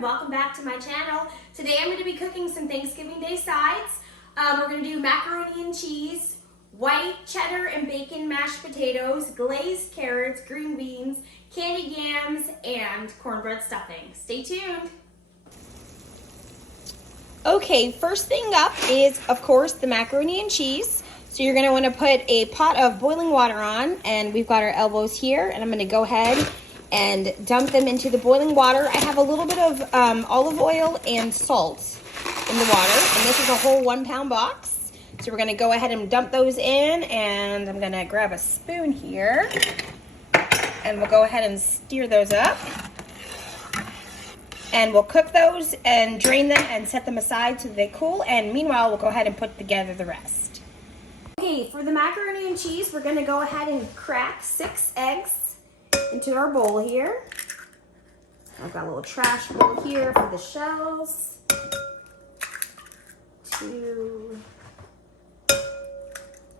Welcome back to my channel. Today I'm going to be cooking some Thanksgiving Day sides. We're going to do macaroni and cheese, white cheddar and bacon mashed potatoes, glazed carrots, green beans, candied yams, and cornbread stuffing. Stay tuned. Okay, first thing up is, of course, the macaroni and cheese. So you're going to want to put a pot of boiling water on, and we've got our elbows here, and I'm going to go ahead and dump them into the boiling water. I have a little bit of olive oil and salt in the water, and this is a whole 1 pound box. So we're gonna go ahead and dump those in, and I'm gonna grab a spoon here, and we'll go ahead and stir those up. And we'll cook those and drain them and set them aside so they cool, and meanwhile, we'll go ahead and put together the rest. Okay, for the macaroni and cheese, we're gonna go ahead and crack 6 eggs into our bowl here. I've got a little trash bowl here for the shells. 2,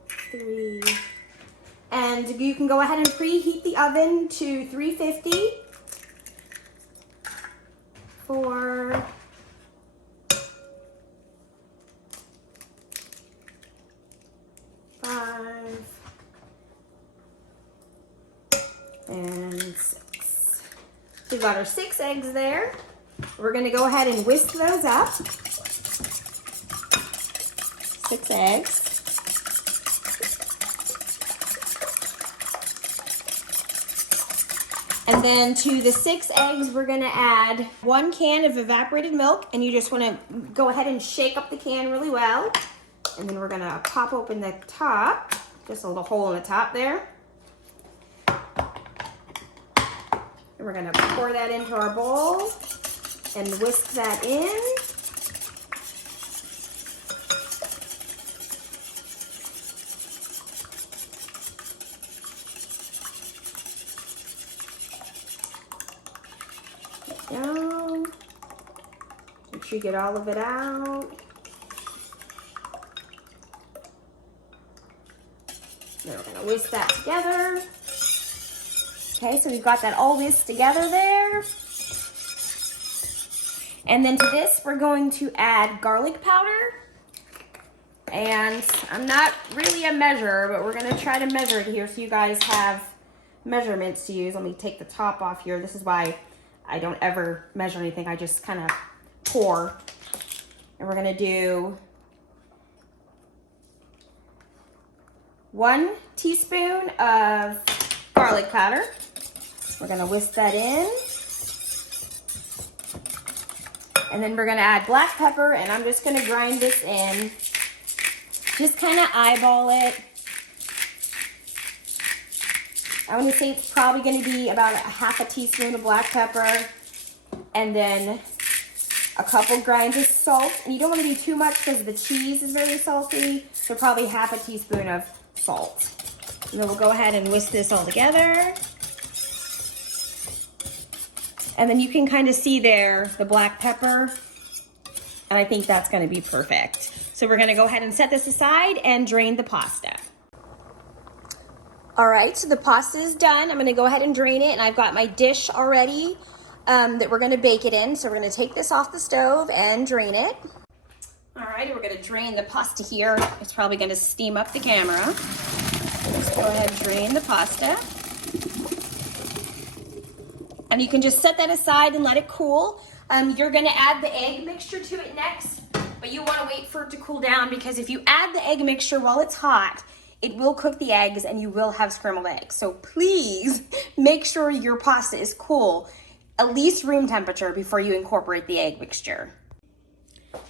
3, and you can go ahead and preheat the oven to 350. 4, 5, and 6. We've got our 6 eggs there. We're going to go ahead and whisk those up. 6 eggs. And then to the 6 eggs, we're going to add 1 can of evaporated milk, and you just want to go ahead and shake up the can really well. And then we're going to pop open the top, just a little hole in the top there. We're going to pour that into our bowl and whisk that in. Down. Make sure you get all of it out. Then we're going to whisk that together. Okay, so we've got that all whisked together there. And then to this, we're going to add garlic powder. And I'm not really a measurer, but we're gonna try to measure it here so you guys have measurements to use. Let me take the top off here. This is why I don't ever measure anything. I just kind of pour. And we're gonna do 1 teaspoon of garlic powder. We're gonna whisk that in. And then we're gonna add black pepper, and I'm just gonna grind this in. Just kind of eyeball it. I want to say it's probably gonna be about 1/2 teaspoon of black pepper, and then a couple grinds of salt. And you don't want to do too much because the cheese is very salty, so probably 1/2 teaspoon of salt. And then we'll go ahead and whisk this all together. And then you can kind of see there the black pepper, and I think that's gonna be perfect. So we're gonna go ahead and set this aside and drain the pasta. All right, so the pasta is done. I'm gonna go ahead and drain it, and I've got my dish already that we're gonna bake it in. So we're gonna take this off the stove and drain it. All right, we're gonna drain the pasta here. It's probably gonna steam up the camera. Let's go ahead and drain the pasta. And you can just set that aside and let it cool. You're gonna add the egg mixture to it next, but you wanna wait for it to cool down, because if you add the egg mixture while it's hot, it will cook the eggs and you will have scrambled eggs. So please make sure your pasta is cool, at least room temperature, before you incorporate the egg mixture.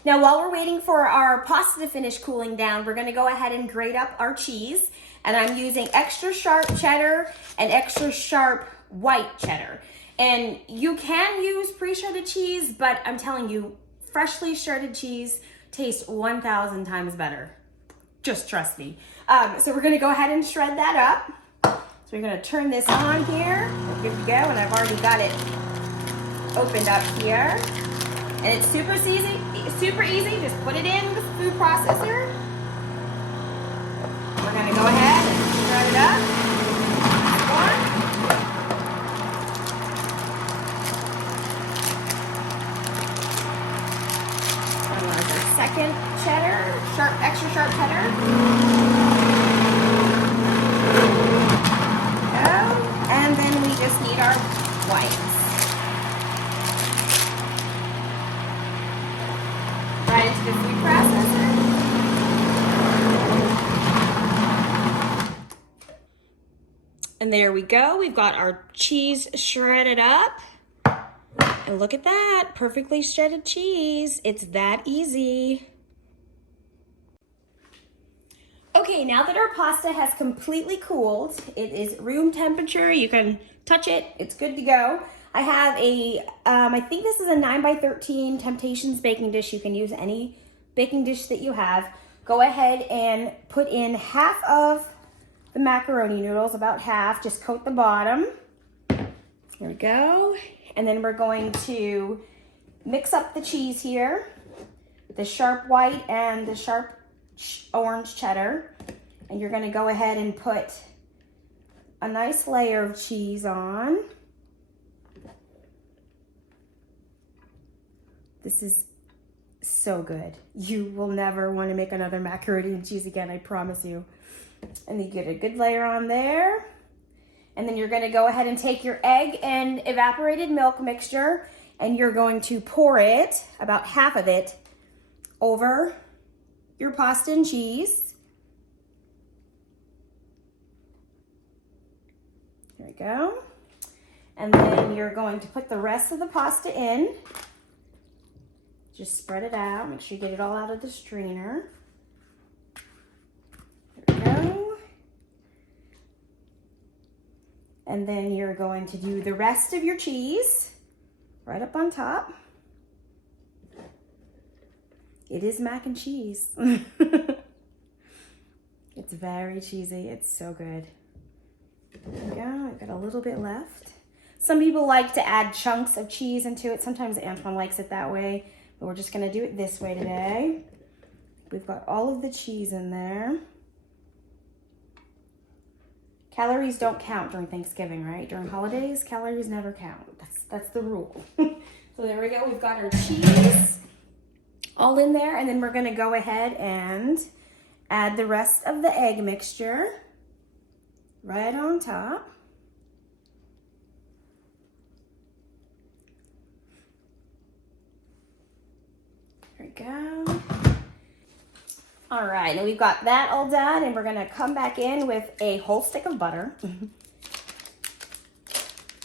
Now, while we're waiting for our pasta to finish cooling down, we're gonna go ahead and grate up our cheese. And I'm using extra sharp cheddar and extra sharp white cheddar. And you can use pre-shredded cheese, but I'm telling you, freshly shredded cheese tastes 1,000 times better. Just trust me. So we're gonna go ahead and shred that up. So we're gonna turn this on here. We're good to go, and I've already got it opened up here. And it's super easy. Just put it in the food processor. second cheddar, extra sharp cheddar. And then we just need our whites. Right into the food processor. And there we go. We've got our cheese shredded up. And look at that, perfectly shredded cheese. It's that easy. Okay, now that our pasta has completely cooled, it is room temperature. You can touch it, it's good to go. I have a, I think this is a 9x13 Temptations baking dish. You can use any baking dish that you have. Go ahead and put in half of the macaroni noodles, about half, just coat the bottom. There we go. And then we're going to mix up the cheese here, the sharp white and the sharp orange cheddar. And you're gonna go ahead and put a nice layer of cheese on. This is so good. You will never want to make another macaroni and cheese again, I promise you. And you get a good layer on there. And then you're gonna go ahead and take your egg and evaporated milk mixture and you're going to pour it, about half of it, over your pasta and cheese. There we go. And then you're going to put the rest of the pasta in. Just spread it out. Make sure you get it all out of the strainer. There we go. And then you're going to do the rest of your cheese right up on top. It is mac and cheese. It's very cheesy. It's so good. There we go. I've got a little bit left. Some people like to add chunks of cheese into it. Sometimes Antoine likes it that way, but we're just going to do it this way today. We've got all of the cheese in there. Calories don't count during Thanksgiving, right? During holidays, calories never count. That's the rule. So there we go. We've got our cheese all in there, and then we're going to go ahead and add the rest of the egg mixture right on top. There we go. All right, now we've got that all done, and we're gonna come back in with a whole stick of butter.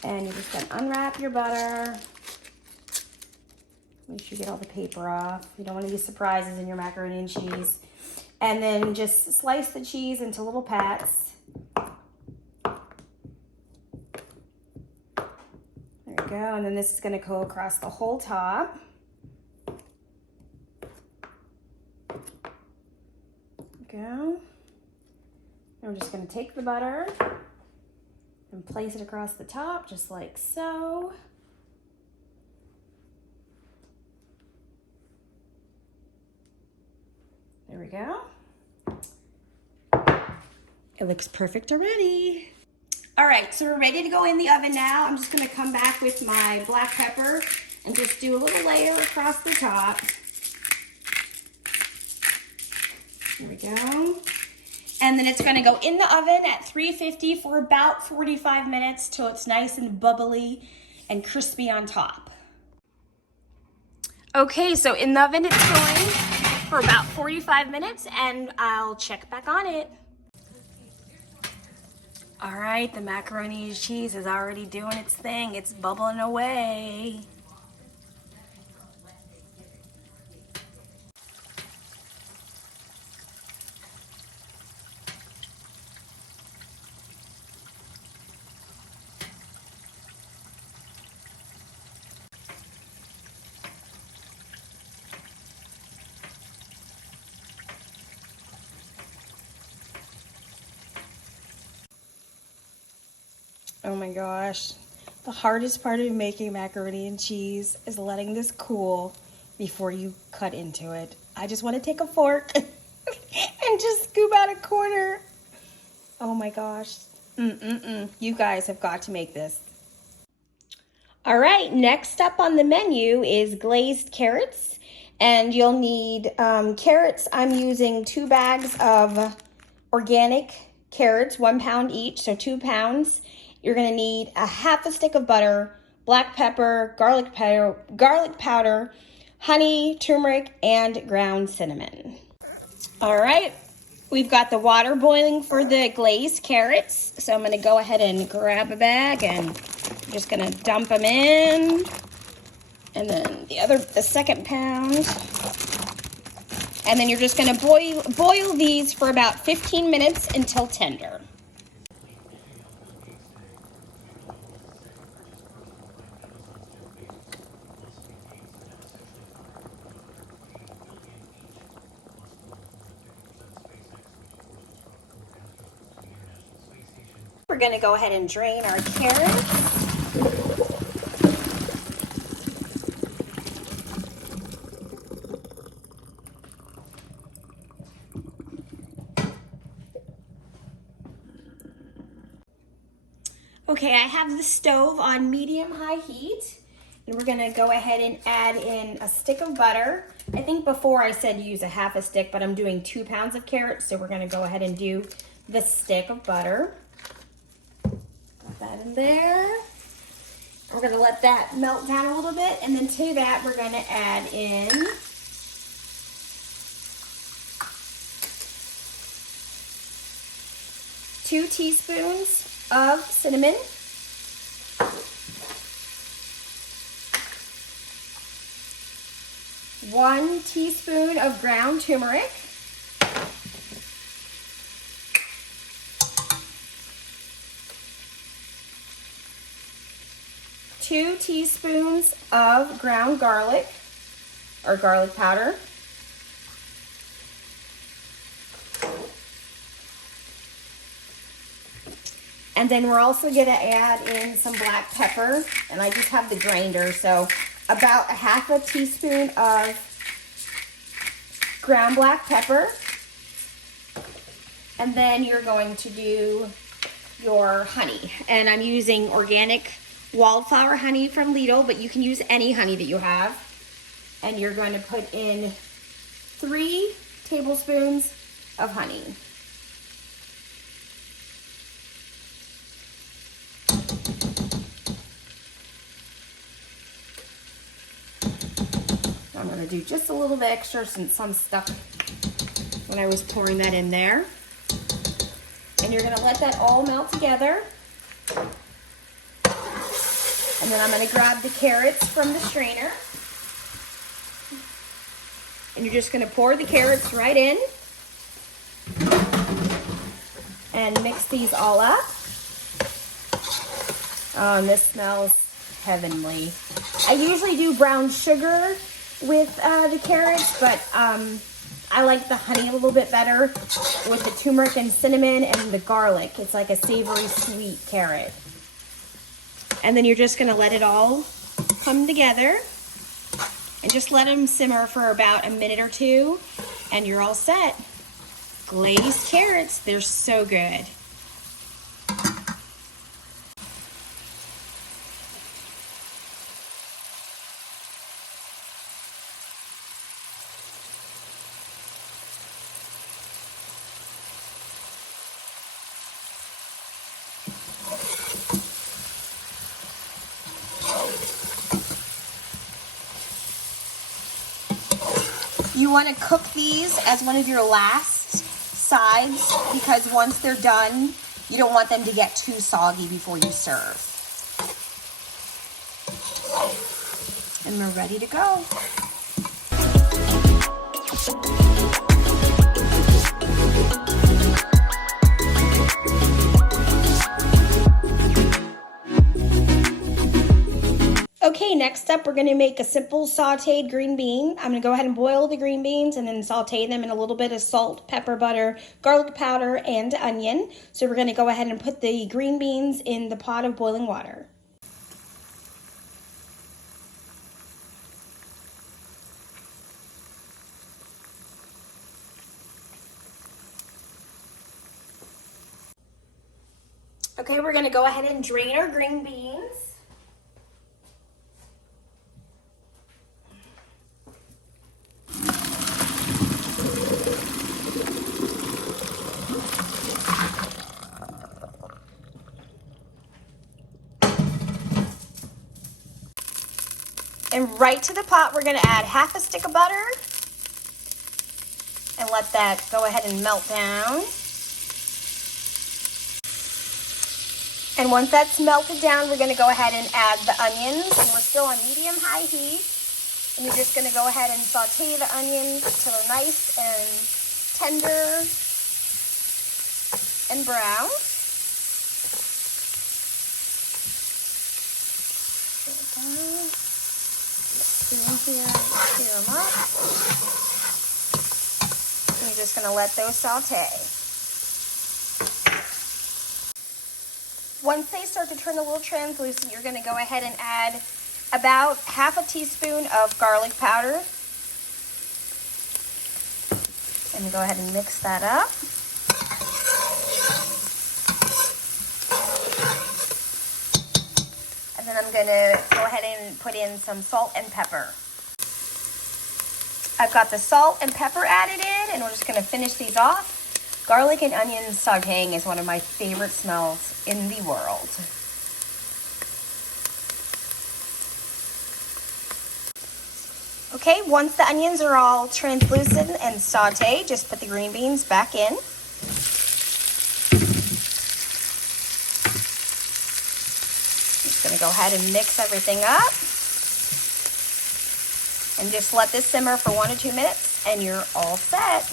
And you're just gonna unwrap your butter. Make sure you get all the paper off. You don't want any surprises in your macaroni and cheese. And then just slice the cheese into little pats. There we go, and then this is gonna go across the whole top. Go. And we're just going to take the butter and place it across the top just like so. There we go. It looks perfect already. All right, so we're ready to go in the oven now. I'm just going to come back with my black pepper and just do a little layer across the top. There we go. And then it's gonna go in the oven at 350 for about 45 minutes till it's nice and bubbly and crispy on top. Okay, so in the oven it's going for about 45 minutes and I'll check back on it. All right, the macaroni and cheese is already doing its thing. It's bubbling away. Oh my gosh, the hardest part of making macaroni and cheese is letting this cool before you cut into it. I just want to take a fork and just scoop out a corner. Oh my gosh. You guys have got to make this. All right, next up on the menu is glazed carrots. And you'll need carrots. I'm using 2 bags of organic carrots, 1 pound each, so 2 pounds. You're gonna need a half a stick of butter, black pepper, garlic powder, honey, turmeric, and ground cinnamon. All right, we've got the water boiling for the glazed carrots. So I'm gonna go ahead and grab a bag and I'm just gonna dump them in. And then the second pound. And then you're just gonna boil these for about 15 minutes until tender. We're gonna go ahead and drain our carrots. Okay, I have the stove on medium-high heat, and we're gonna go ahead and add in a stick of butter. I think before I said use a half a stick, but I'm doing 2 pounds of carrots, so we're gonna go ahead and do the stick of butter. Put that in there. We're gonna let that melt down a little bit, and then to that, we're gonna add in two teaspoons of cinnamon, 1 teaspoon of ground turmeric, 2 teaspoons of ground garlic or garlic powder, and then we're also going to add in some black pepper, and I just have the grinder, so about a half a teaspoon of ground black pepper. And then you're going to do your honey, and I'm using organic wildflower honey from Lidl, but you can use any honey that you have. And you're going to put in 3 tablespoons of honey. I'm going to do just a little bit extra since some stuck when I was pouring that in there. And you're going to let that all melt together. And then I'm going to grab the carrots from the strainer. And you're just going to pour the carrots right in. And mix these all up. Oh, and this smells heavenly. I usually do brown sugar with the carrots, but I like the honey a little bit better with the turmeric and cinnamon and the garlic. It's like a savory, sweet carrot. And then you're just gonna let it all come together and just let them simmer for about a minute or 2, and you're all set. Glazed carrots, they're so good. You want to cook these as one of your last sides, because once they're done, you don't want them to get too soggy before you serve. And we're ready to go. Okay, next up we're going to make a simple sauteed green bean. I'm going to go ahead and boil the green beans and then saute them in a little bit of salt, pepper, butter, garlic powder, and onion. So we're going to go ahead and put the green beans in the pot of boiling water. Okay, we're going to go ahead and drain our green beans. Right to the pot, we're gonna add half a stick of butter and let that go ahead and melt down. And once that's melted down, we're gonna go ahead and add the onions, and we're still on medium-high heat. And you're just gonna go ahead and saute the onions till they're nice and tender and brown. Spoon here, stir them up. And you're just gonna let those saute. Once they start to turn a little translucent, you're gonna go ahead and add about half a teaspoon of garlic powder. And go ahead and mix that up. And then I'm gonna go ahead and put in some salt and pepper. I've got the salt and pepper added in, and we're just gonna finish these off. Garlic and onion sauteing is one of my favorite smells in the world. Okay, once the onions are all translucent and sauteed, just put the green beans back in. Just gonna go ahead and mix everything up. And just let this simmer for 1 or 2 minutes and you're all set.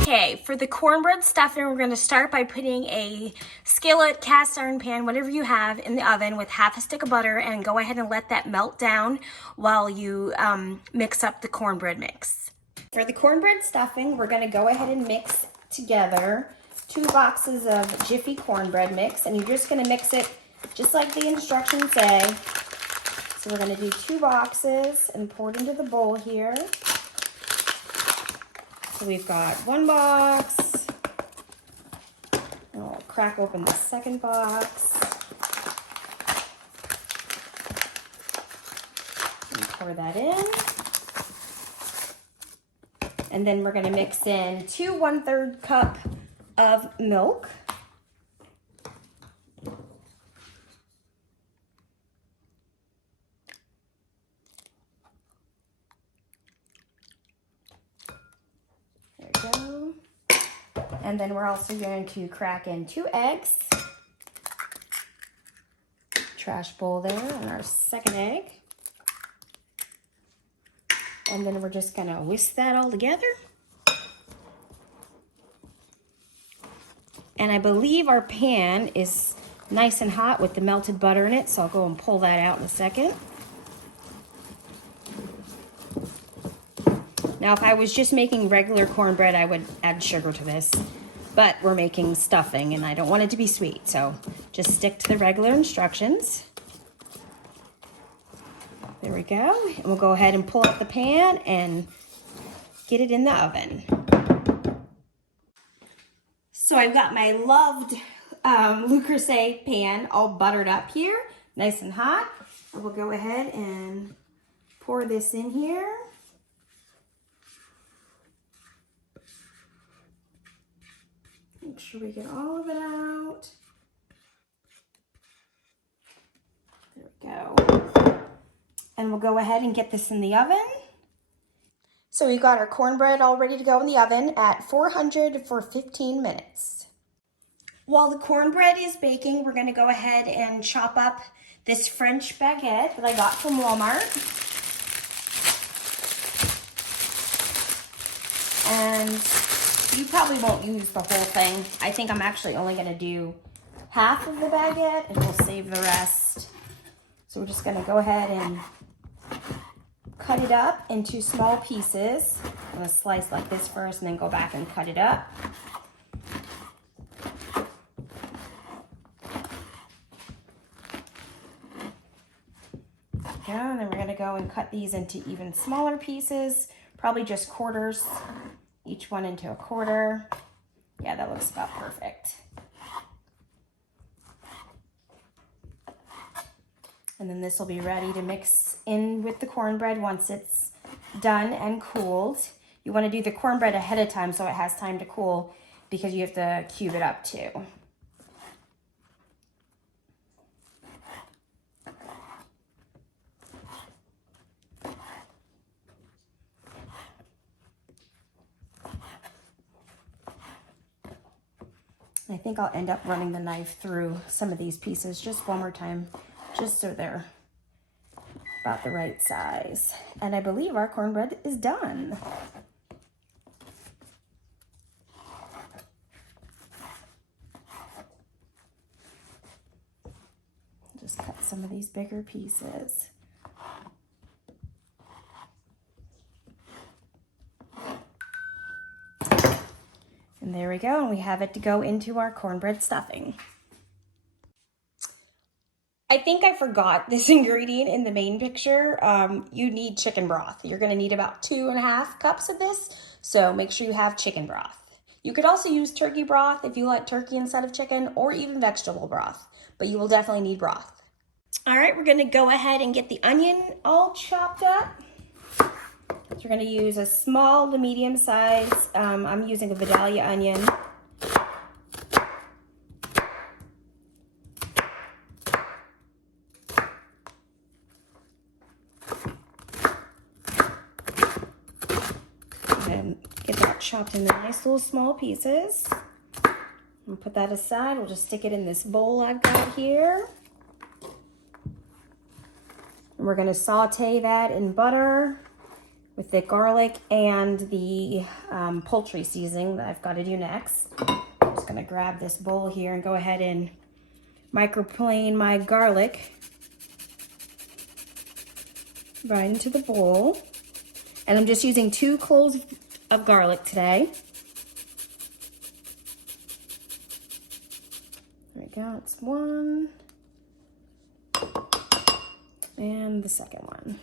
Okay, for the cornbread stuffing, we're going to start by putting a skillet, cast iron pan, whatever you have, in the oven with half a stick of butter, and go ahead and let that melt down while you mix up the cornbread mix. For the cornbread stuffing, we're going to go ahead and mix together 2 boxes of Jiffy cornbread mix, and you're just going to mix it just like the instructions say. So we're going to do 2 boxes and pour it into the bowl here. So we've got 1 box. I'll crack open the second box. And pour that in. And then we're going to mix in 2 1/3 cup of milk. There we go. And then we're also going to crack in 2 eggs. Trash bowl there on our second egg. And then we're just gonna whisk that all together. And I believe our pan is nice and hot with the melted butter in it, so I'll go and pull that out in a second. Now, if I was just making regular cornbread, I would add sugar to this, but we're making stuffing and I don't want it to be sweet, so just stick to the regular instructions. There we go. And we'll go ahead and pull up the pan and get it in the oven. So I've got my loved Le Creuset pan all buttered up here, nice and hot. I will go ahead and pour this in here. Make sure we get all of it out. There we go. And we'll go ahead and get this in the oven. So we've got our cornbread all ready to go in the oven at 400 for 15 minutes. While the cornbread is baking, we're gonna go ahead and chop up this French baguette that I got from Walmart. And you probably won't use the whole thing. I think I'm actually only gonna do half of the baguette and we'll save the rest. So we're just gonna go ahead and cut it up into small pieces. I'm gonna slice like this first and then go back and cut it up. Yeah, and then we're gonna go and cut these into even smaller pieces, probably just quarters, each one into a quarter. Yeah, that looks about perfect. And then this will be ready to mix in with the cornbread once it's done and cooled. You want to do the cornbread ahead of time so it has time to cool, because you have to cube it up too. I think I'll end up running the knife through some of these pieces just one more time, just so they're about the right size. And I believe our cornbread is done. Just cut some of these bigger pieces. And there we go, and we have it to go into our cornbread stuffing. I think I forgot this ingredient in the main picture. You need chicken broth. You're gonna need about 2.5 cups of this, so make sure you have chicken broth. You could also use turkey broth if you like turkey instead of chicken, or even vegetable broth, but you will definitely need broth. All right, we're gonna go ahead and get the onion all chopped up. So we're going to use a small to medium size. I'm using a Vidalia onion. And get that chopped into nice little small pieces. We'll put that aside. We'll just stick it in this bowl I've got here. And we're going to saute that in butter with the garlic and the poultry seasoning that I've got to do next. I'm just gonna grab this bowl here and go ahead and microplane my garlic right into the bowl. And I'm just using 2 cloves of garlic today. There we go, it's 1. And the second one.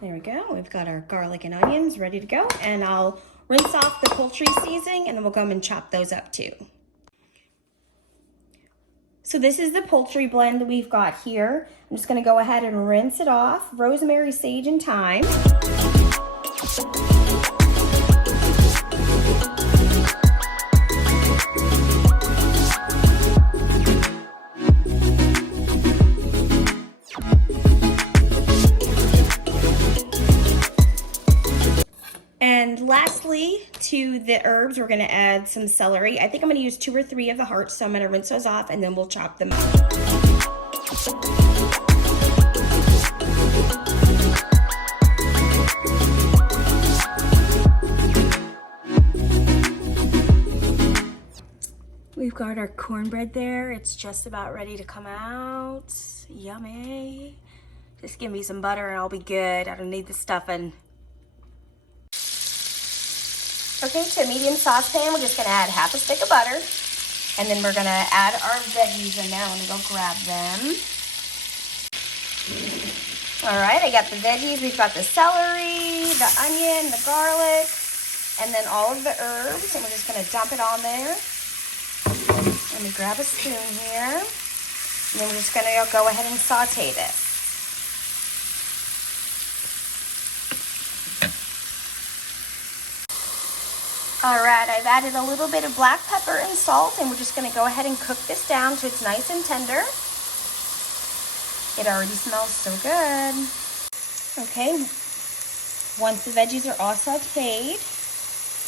There we go. We've got our garlic and onions ready to go, and I'll rinse off the poultry seasoning and then we'll come and chop those up too. So this is the poultry blend that we've got here. I'm just going to go ahead and rinse it off. Rosemary, sage, and thyme. And lastly, to the herbs, we're gonna add some celery. I think I'm gonna use 2 or 3 of the hearts, so I'm gonna rinse those off and then we'll chop them up. We've got our cornbread there. It's just about ready to come out. Yummy. Just give me some butter and I'll be good. I don't need the stuffing. Okay, to a medium saucepan, we're just gonna add 1/2 stick of butter, and then we're gonna add our veggies in there. Let me go grab them. All right, I got the veggies. We've got the celery, the onion, the garlic, and then all of the herbs, and we're just gonna dump it on there. Let me grab a spoon here, and then we're just gonna go ahead and saute this. All right, I've added a little bit of black pepper and salt, and we're just gonna go ahead and cook this down so it's nice and tender. It already smells so good. Okay, once the veggies are all sauteed,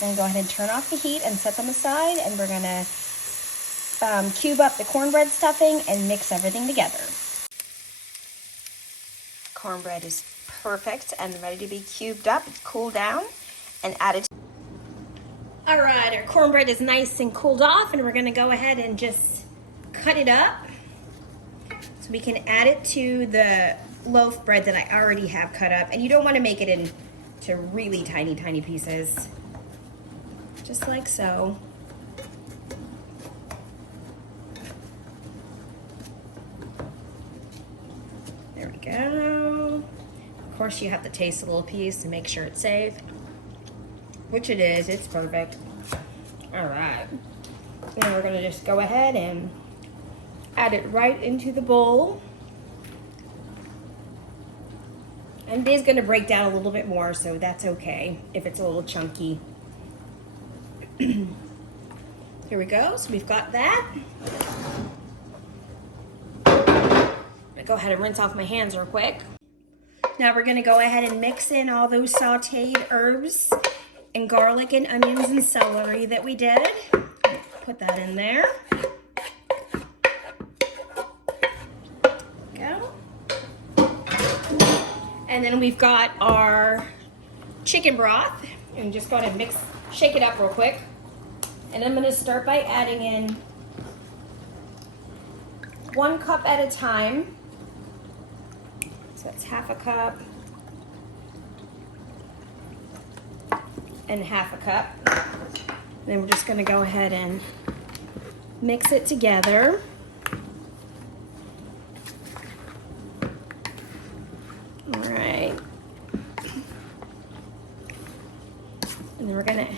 then go ahead and turn off the heat and set them aside, and we're gonna cube up the cornbread stuffing and mix everything together. Cornbread is perfect and ready to be cubed up, cooled down, and added. All right, our cornbread is nice and cooled off, and we're gonna go ahead and just cut it up so we can add it to the loaf bread that I already have cut up. And you don't wanna make it into really tiny, tiny pieces. Just like so. course, you have to taste a little piece to make sure it's safe, which it is. It's perfect. All right. Now we're gonna just go ahead and add it right into the bowl. And it is gonna break down a little bit more, so that's okay if it's a little chunky. Here we go, so we've got that. I'm gonna go ahead and rinse off my hands real quick. Now we're gonna go ahead and mix in all those sauteed herbs and garlic and onions and celery that we did. Put that in there. Go. And then we've got our chicken broth. And just go ahead and shake it up real quick. And I'm gonna start by adding in 1 cup at a time. So that's half a cup and half a cup. Then we're just gonna go ahead and mix it together. All right. And then we're gonna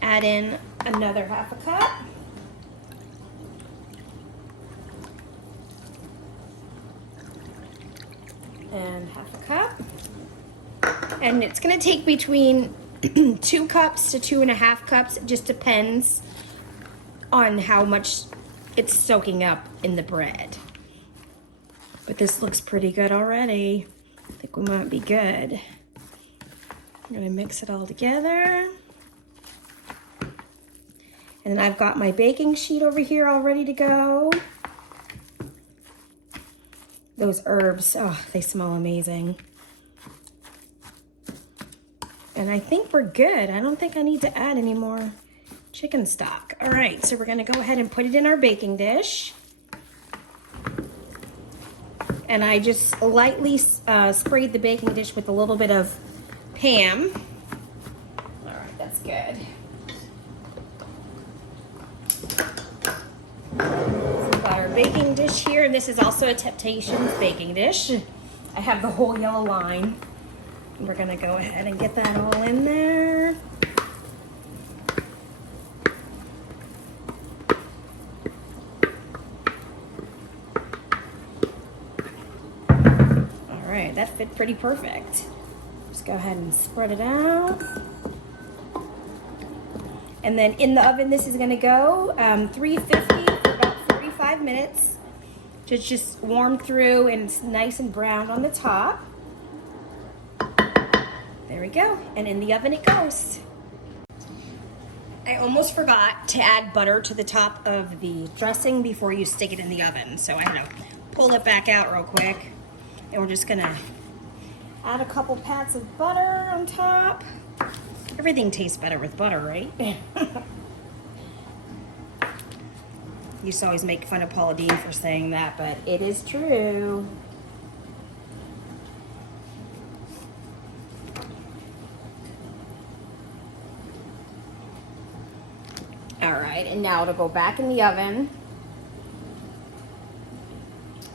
add in another half a cup. And half a cup. And it's gonna take between 2 cups to 2.5 cups. It just depends on how much it's soaking up in the bread. But this looks pretty good already. I think we might be good. I'm gonna mix it all together. And then I've got my baking sheet over here all ready to go. Those herbs, oh, they smell amazing. And I think we're good. I don't think I need to add any more chicken stock. All right, so we're gonna go ahead and put it in our baking dish. And I just lightly sprayed the baking dish with a little bit of Pam. All right, that's good. So we've got our baking dish here, and this is also a Temptations baking dish. I have the whole yellow line. And we're gonna go ahead and get that all in there. All right, that fit pretty perfect. Just go ahead and spread it out. And then in the oven, this is gonna go 350 for about 45 minutes. Just warm through and it's nice and brown on the top. There we go, and in the oven it goes. I almost forgot to add butter to the top of the dressing before you stick it in the oven. So I had to pull it back out real quick. And we're just gonna add a couple pats of butter on top. Everything tastes better with butter, right? Used to always make fun of Paula Deen for saying that, but it is true. All right, and now it'll go back in the oven.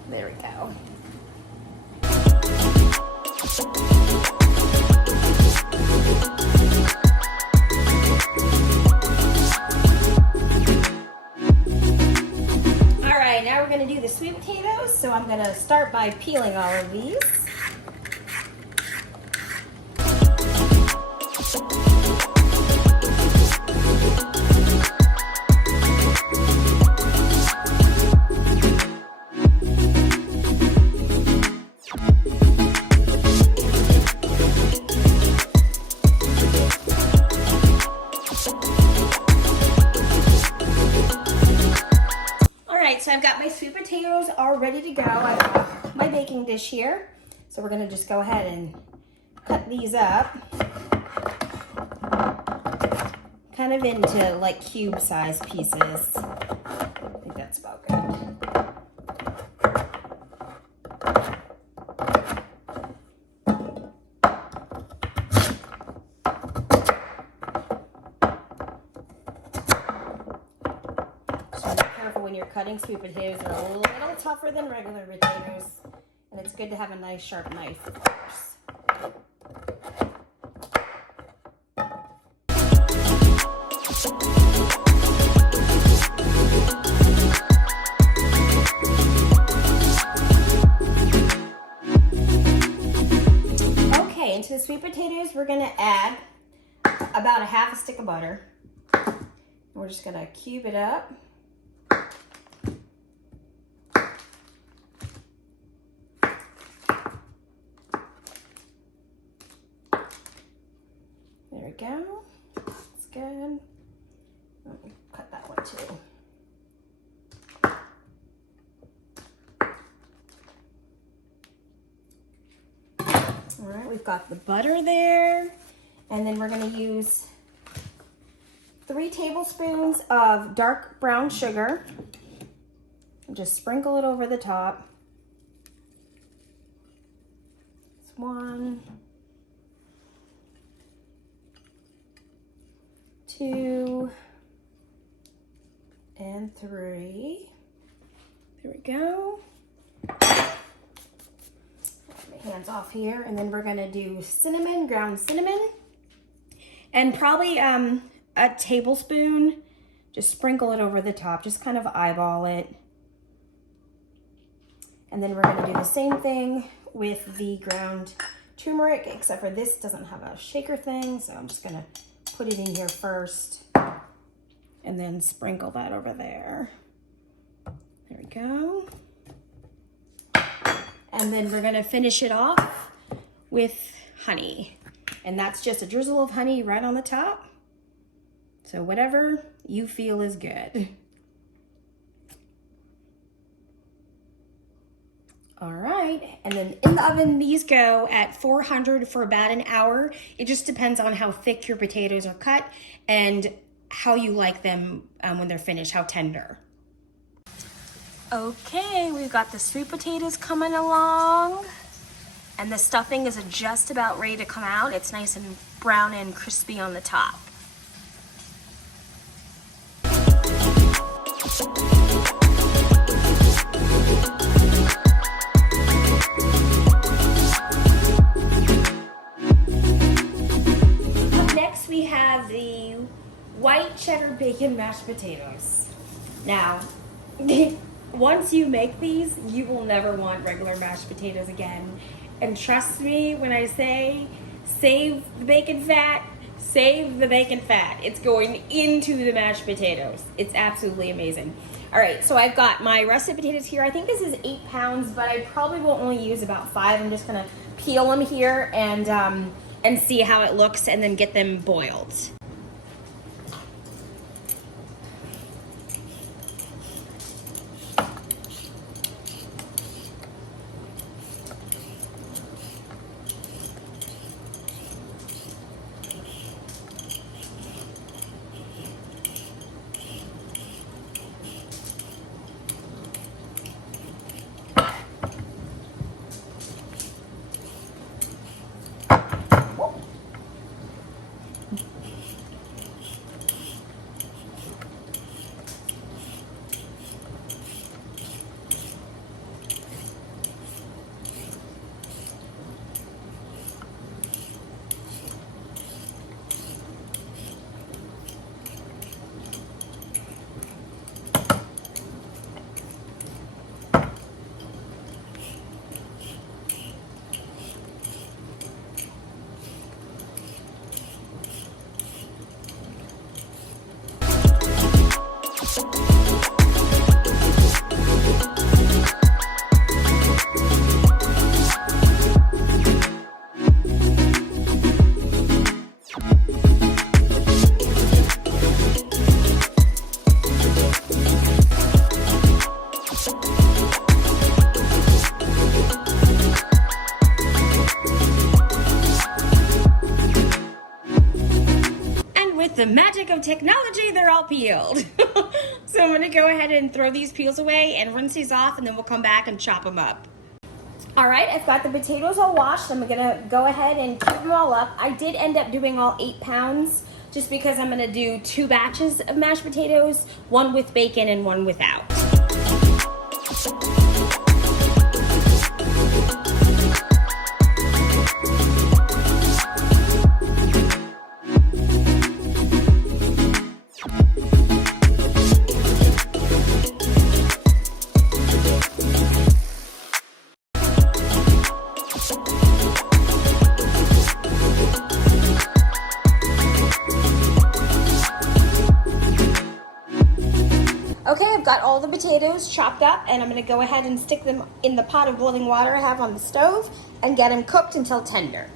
There we go. All right, now we're gonna do the sweet potatoes. So I'm gonna start by peeling all of these. So I've got my sweet potatoes all ready to go. I've got my baking dish here. So we're gonna just go ahead and cut these up. Kind of into like cube size pieces. I think that's about good. When you're cutting sweet potatoes, they're a little tougher than regular potatoes, and it's good to have a nice sharp knife, of course. Okay, into the sweet potatoes, we're gonna add about a half a stick of butter. We're just gonna cube it up. There we go. That's good. Let me cut that one too. All right, we've got the butter there. And then we're gonna use 3 tablespoons of dark brown sugar. Just sprinkle it over the top. That's 1, 2, and 3. There we go. My hands off here, and then we're gonna do cinnamon, ground cinnamon, and probably a tablespoon. Just sprinkle it over the top, just kind of eyeball it. And then we're gonna do the same thing with the ground turmeric, except for this doesn't have a shaker thing, so I'm just gonna put it in here first and then sprinkle that over there. There we go. And then we're gonna finish it off with honey. And that's just a drizzle of honey right on the top. So whatever you feel is good. All right, and then in the oven, these go at 400 for about an hour. It just depends on how thick your potatoes are cut and how you like them when they're finished, how tender. Okay, we've got the sweet potatoes coming along, and the stuffing is just about ready to come out. It's nice and brown and crispy on the top. We have the white cheddar bacon mashed potatoes. Now, once you make these, you will never want regular mashed potatoes again. And trust me when I say save the bacon fat, save the bacon fat. It's going into the mashed potatoes. It's absolutely amazing. All right, so I've got my russet potatoes here. I think this is 8 pounds, but I probably will only use about 5. I'm just gonna peel them here and see how it looks and then get them boiled. The magic of technology, they're all peeled. So I'm gonna go ahead and throw these peels away and rinse these off, and then we'll come back and chop them up. All right, I've got the potatoes all washed. I'm gonna go ahead and cube them all up. I did end up doing all 8 pounds just because I'm gonna do 2 batches of mashed potatoes, one with bacon and one without. got all the potatoes chopped up, and I'm gonna go ahead and stick them in the pot of boiling water I have on the stove and get them cooked until tender.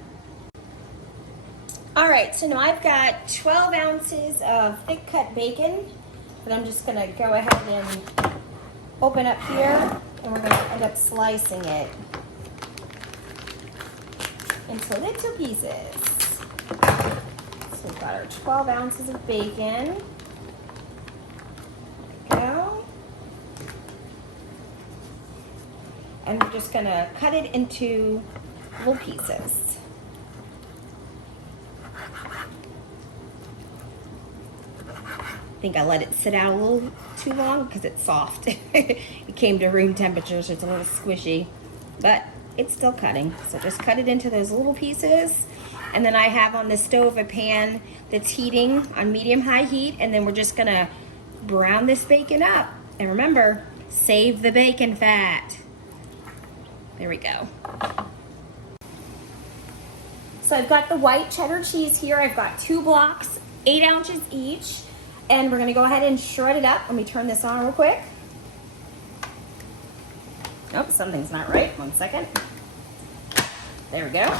All right, so now I've got 12 ounces of thick cut bacon that I'm just gonna go ahead and open up here, and we're gonna end up slicing it into little pieces. So we've got our 12 ounces of bacon. Go. And we're just gonna cut it into little pieces. I think I let it sit out a little too long because it's soft. It came to room temperature, so it's a little squishy, but it's still cutting. So just cut it into those little pieces. And then I have on the stove a pan that's heating on medium-high heat, and then we're just gonna brown this bacon up. And remember, save the bacon fat. There we go. So I've got the white cheddar cheese here. I've got 2 blocks, 8 ounces each. And we're gonna go ahead and shred it up. Let me turn this on real quick. Oh, something's not right. 1 second. There we go.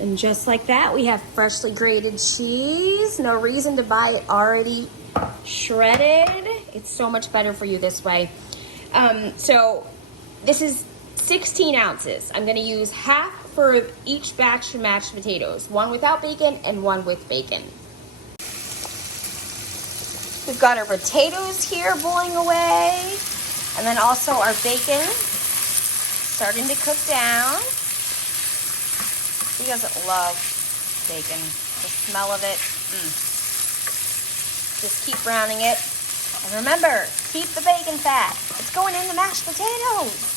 And just like that, we have freshly grated cheese. No reason to buy it already shredded. It's so much better for you this way. So this is 16 ounces. I'm gonna use half for each batch of mashed potatoes. 1 without bacon and 1 with bacon. We've got our potatoes here boiling away. And then also our bacon starting to cook down. Who doesn't love bacon? The smell of it. Just keep browning it. And remember, keep the bacon fat. It's going in the mashed potatoes.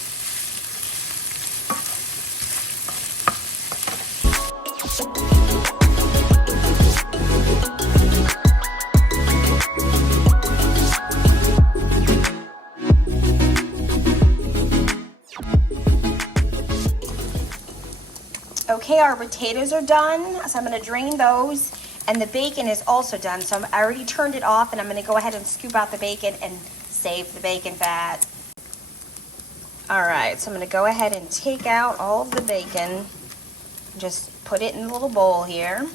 Okay, our potatoes are done, so I'm gonna drain those, and the bacon is also done, so I already turned it off, and I'm gonna go ahead and scoop out the bacon and save the bacon fat. All right, so I'm gonna go ahead and take out all of the bacon, just put it in a little bowl here.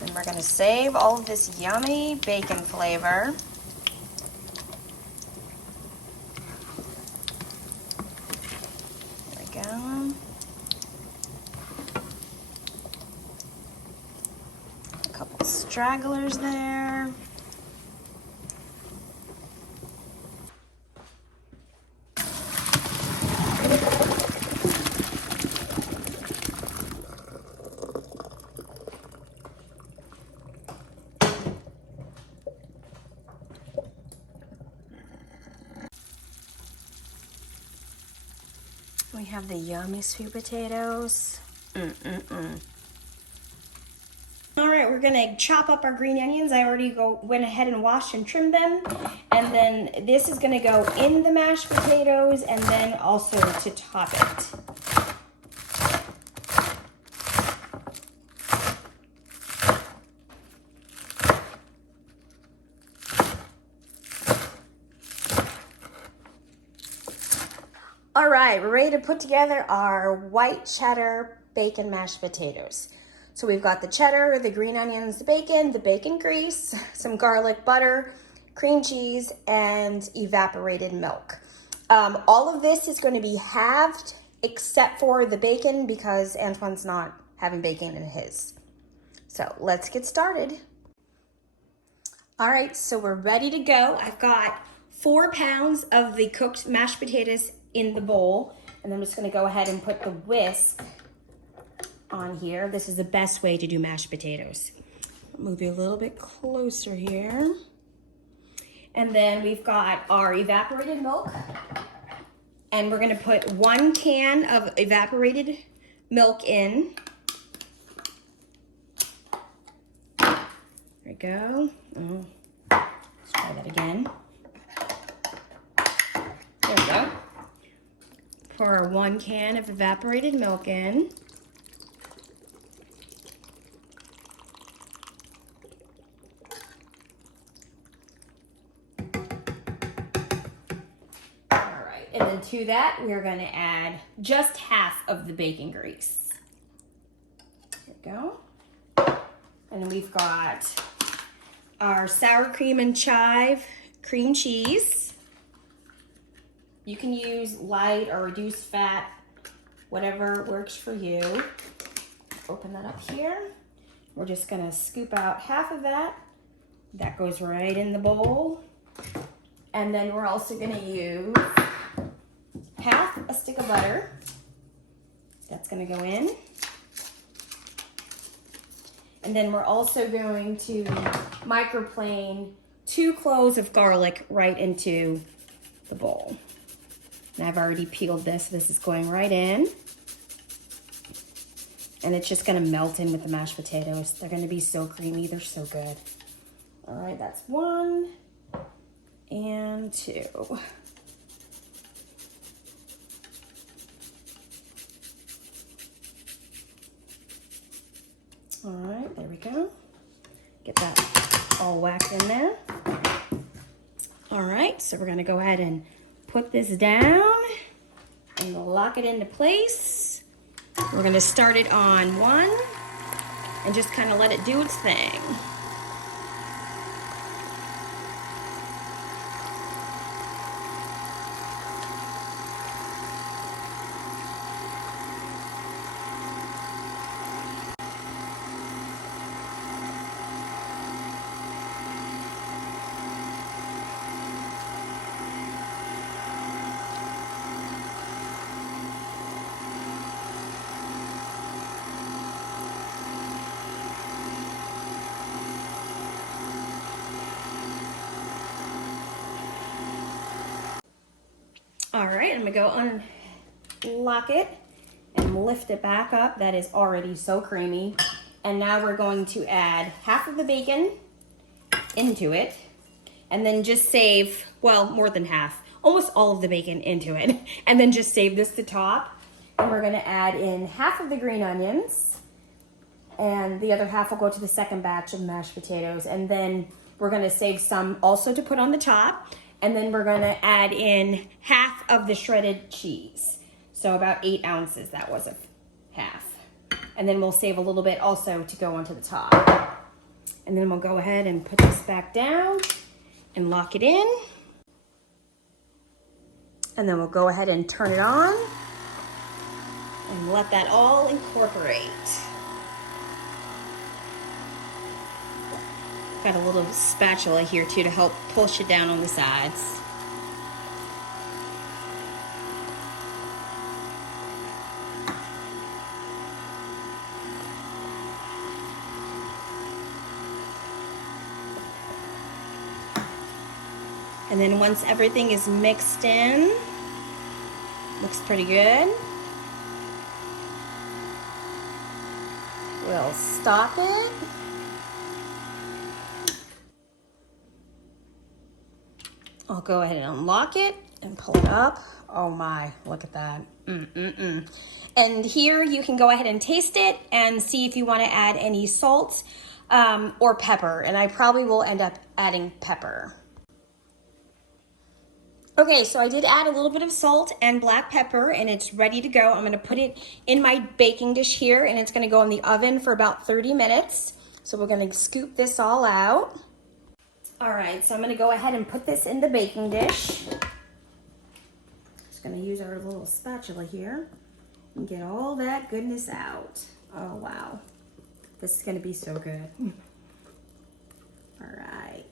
And we're gonna save all of this yummy bacon flavor. A couple stragglers there. We have the yummy sweet potatoes. All right, we're gonna chop up our green onions. I already went ahead and washed and trimmed them. And then this is gonna go in the mashed potatoes and then also to top it. All right, we're ready to put together our white cheddar bacon mashed potatoes. So we've got the cheddar, the green onions, the bacon grease, some garlic butter, cream cheese, and evaporated milk. All of this is going to be halved except for the bacon because Antoine's not having bacon in his. So let's get started. All right, so we're ready to go. I've got 4 pounds of the cooked mashed potatoes in the bowl, and I'm just going to go ahead and put the whisk on here. This is the best way to do mashed potatoes. I'll move you a little bit closer here. And then we've got our evaporated milk, and we're going to put 1 can of evaporated milk in. There we go. Oh, let's try that again. There we go. Pour our 1 can of evaporated milk in. And then to that, we're going to add just half of the bacon grease. There we go. And then we've got our sour cream and chive cream cheese. You can use light or reduced fat, whatever works for you. Open that up here. We're just going to scoop out half of that. That goes right in the bowl. And then we're also going to use half a stick of butter. That's going to go in. And then we're also going to microplane 2 cloves of garlic right into the bowl. And I've already peeled this. This is going right in. And it's just going to melt in with the mashed potatoes. They're going to be so creamy. They're so good. All right, that's 1 and 2. All right, there we go. Get that all whacked in there. All right, so we're gonna go ahead and put this down and lock it into place. We're gonna start it on 1 and just kind of let it do its thing. All right, I'm gonna go unlock it and lift it back up. That is already so creamy. And now we're going to add half of the bacon into it and then just save, well, more than half, almost all of the bacon into it. And then just save this to top. And we're gonna add in half of the green onions and the other half will go to the second batch of mashed potatoes. And then we're gonna save some also to put on the top. And then we're gonna add in half of the shredded cheese. So about 8 ounces, that was a half. And then we'll save a little bit also to go onto the top. And then we'll go ahead and put this back down and lock it in. And then we'll go ahead and turn it on and let that all incorporate. Got a little spatula here too to help push it down on the sides. And then once everything is mixed in, looks pretty good. We'll stop it. I'll go ahead and unlock it and pull it up. Oh my, look at that. And here you can go ahead and taste it and see if you want to add any salt or pepper. And I probably will end up adding pepper. Okay, so I did add a little bit of salt and black pepper and it's ready to go. I'm gonna put it in my baking dish here and it's gonna go in the oven for about 30 minutes. So we're gonna scoop this all out. All right, so I'm gonna go ahead and put this in the baking dish. Just gonna use our little spatula here and get all that goodness out. Oh, wow. This is gonna be so good. All right.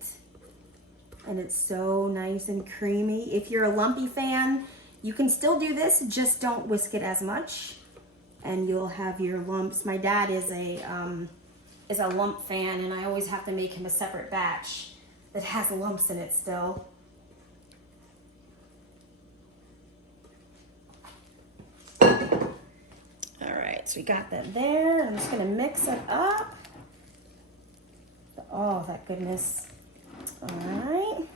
And it's so nice and creamy. If you're a lumpy fan, you can still do this, just don't whisk it as much. And you'll have your lumps. My dad is a lump fan and I always have to make him a separate batch that has lumps in it still. All right, minutes. We got them there. I'm just gonna mix it up. Oh, that goodness. All right.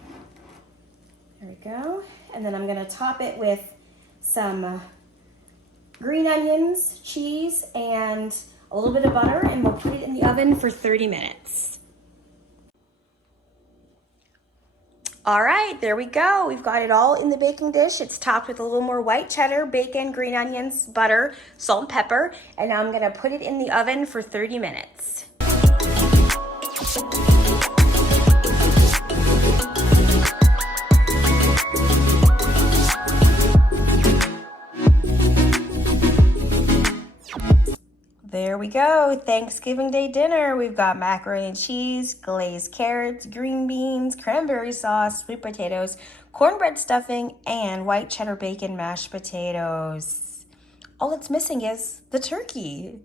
There we go. And then I'm gonna top it with some green onions, cheese, and a little bit of butter, and we'll put it in the oven for 30 minutes. All right, there we go. We've got it all in the baking dish. It's topped with a little more white cheddar, bacon, green onions, butter, salt and pepper, and now I'm gonna put it in the oven for 30 minutes. There we go, Thanksgiving Day dinner. We've got macaroni and cheese, glazed carrots, green beans, cranberry sauce, sweet potatoes, cornbread stuffing, and white cheddar bacon mashed potatoes. All that's missing is the turkey.